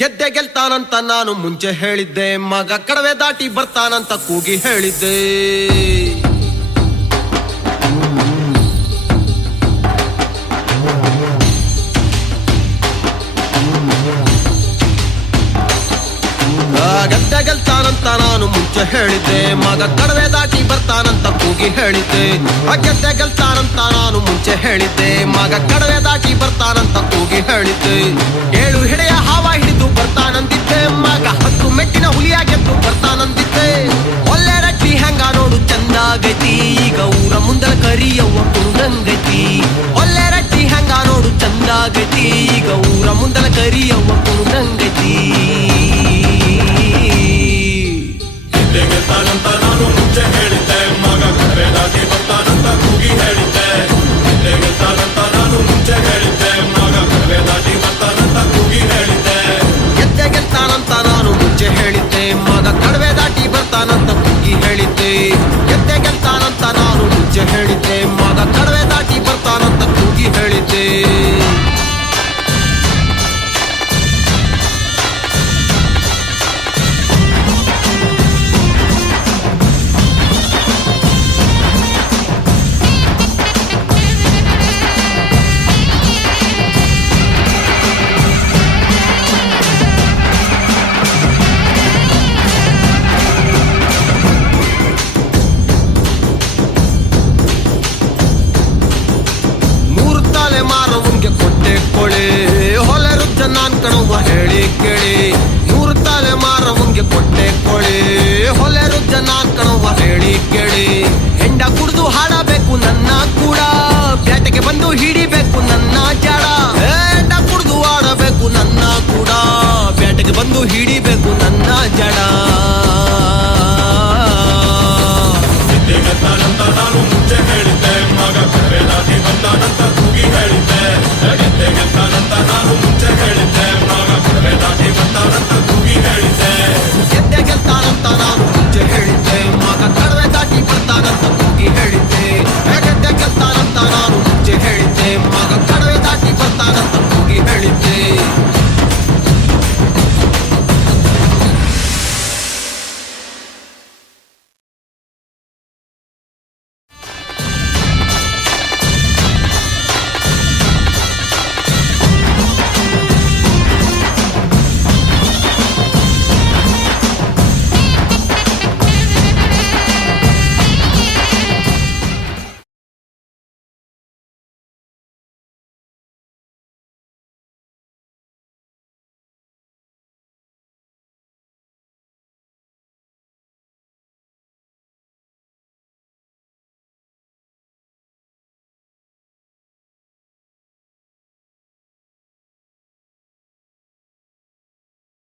ಗೆದ್ದೆ ಗೆಲ್ತಾನಂತ ನಾನು ಮುಂಚೆ ಹೇಳಿದ್ದೆ, ಮಗ ಕಡವೆ ದಾಟಿ ಬರ್ತಾನಂತ ಕೂಗಿ ಹೇಳಿದ್ದೆ. ಗೆದ್ದೆ ಗೆಲ್ತಾನಂತ ನಾನು ಮುಂಚೆ ಹೇಳಿದ್ದೆ, ಮಗ ಕಡವೆ ದಾಟಿ ಬರ್ತಾನಂತ ಕೂಗಿ ಹೇಳಿದ್ದೆ. ಗೆದ್ದೆ ಗೆಲ್ತಾನಂತ ನಾನು ಮುಂಚೆ ಹೇಳಿದ್ದೆ, ಮಗ ಕಡವೆ ದಾಟಿ ಬರ್ತಾನಂತ ಕೂಗಿ ಹೇಳಿದ್ದೆ. 7 ಹೆಡೆಯ ಹಾವ ಹಿಡಿದು ಬರ್ತಾನಂದಿದ್ದೆ, ಮಗ 10 ಮೆಟ್ಟಿನ ಹುಲಿಯ ಗೆದ್ದು ಬರ್ತಾನಂದಿದ್ದೆ. ಒಳ್ಳೆ ರಟ್ಟಿ ಹೆಂಗ ನೋಡು ಚಂದಾಗೈತಿ, ಈಗ ಊರ ಮುಂದಲ ಕರಿಯವ್ವ ಕುಣದಂಗೈತಿ. ಒಳ್ಳೆ ರಟ್ಟಿ ಹೆಂಗ ನೋಡು ಚಂದಾಗೈತಿ, ಈಗ ಊರ ಮುಂದಲ ಕರಿಯವ್ವ ಕುಣದಂಗೈತಿ. ಗೆಲ್ತಾನಂತ ನಾನು ಮುಂಚೆ ಹೇಳಿದ್ದೆ, ಮಗ ಕಡವೆ ದಾಟಿ ಬರ್ತಾನಂತ ಕೂಗಿ ಹೇಳಿದ್ದೆ. ಗೆಲ್ತಾನಂತ ನಾನು ಮುಂಚೆ ಹೇಳಿದ್ದೆ, ಮಗ ಕಡವೆ ದಾಟಿ ಬರ್ತಾನಂತ ಕೂಗಿ ಹೇಳಿದ್ದೆ. ಗೆದ್ದೆ ಗೆಲ್ತಾನಂತ ನಾನು ಮುಂಚೆ ಹೇಳಿದ್ದೆ, ಮಗ ಕಡವೆ ದಾಟಿ ಬರ್ತಾನಂತ ಕೂಗಿ ಹೇಳಿದ್ದೆ. ಗೆದ್ದೆ ಗೆಲ್ತಾನಂತ ನಾನು ಮುಂಚೆ ಹೇಳಿದ್ದೆ, ಮಗ ಕಡವೆ ದಾಟಿ ಬರ್ತಾನಂತ ಕೂಗಿ ಹೇಳಿದ್ದೆ. ಮಾರವಂಗೆ ಕೊಟ್ಟೆ ಕೊಳೆ ಹೊಲೆ ರುಜ್ಜ ನಾನ್ ಕಣವ್ವ ಹೇಳಿ ಕೇಳಿ. 100 ತಲೆ ಮಾರವಂಗೆ ಕೊಟ್ಟೆ ಕೊಳೆ ಹೊಲೆ ರುಜ್ಜ ನಾನ್ ಕಣವ್ವ ಹೇಳಿ ಕೇಳಿ. ಹೆಂಡ ಕುಡಿದು ಹಾಡಬೇಕು ನನ್ನ ಕೂಡ, ಬೇಟೆಗೆ ಬಂದು ಹಿಡಿಬೇಕು ನನ್ನ ಜಾಡ. ಹೆಂಡ ಕುಡಿದು ಆಡಬೇಕು ನನ್ನ ಕೂಡ, ಬೇಟೆಗೆ ಬಂದು ಹಿಡಿ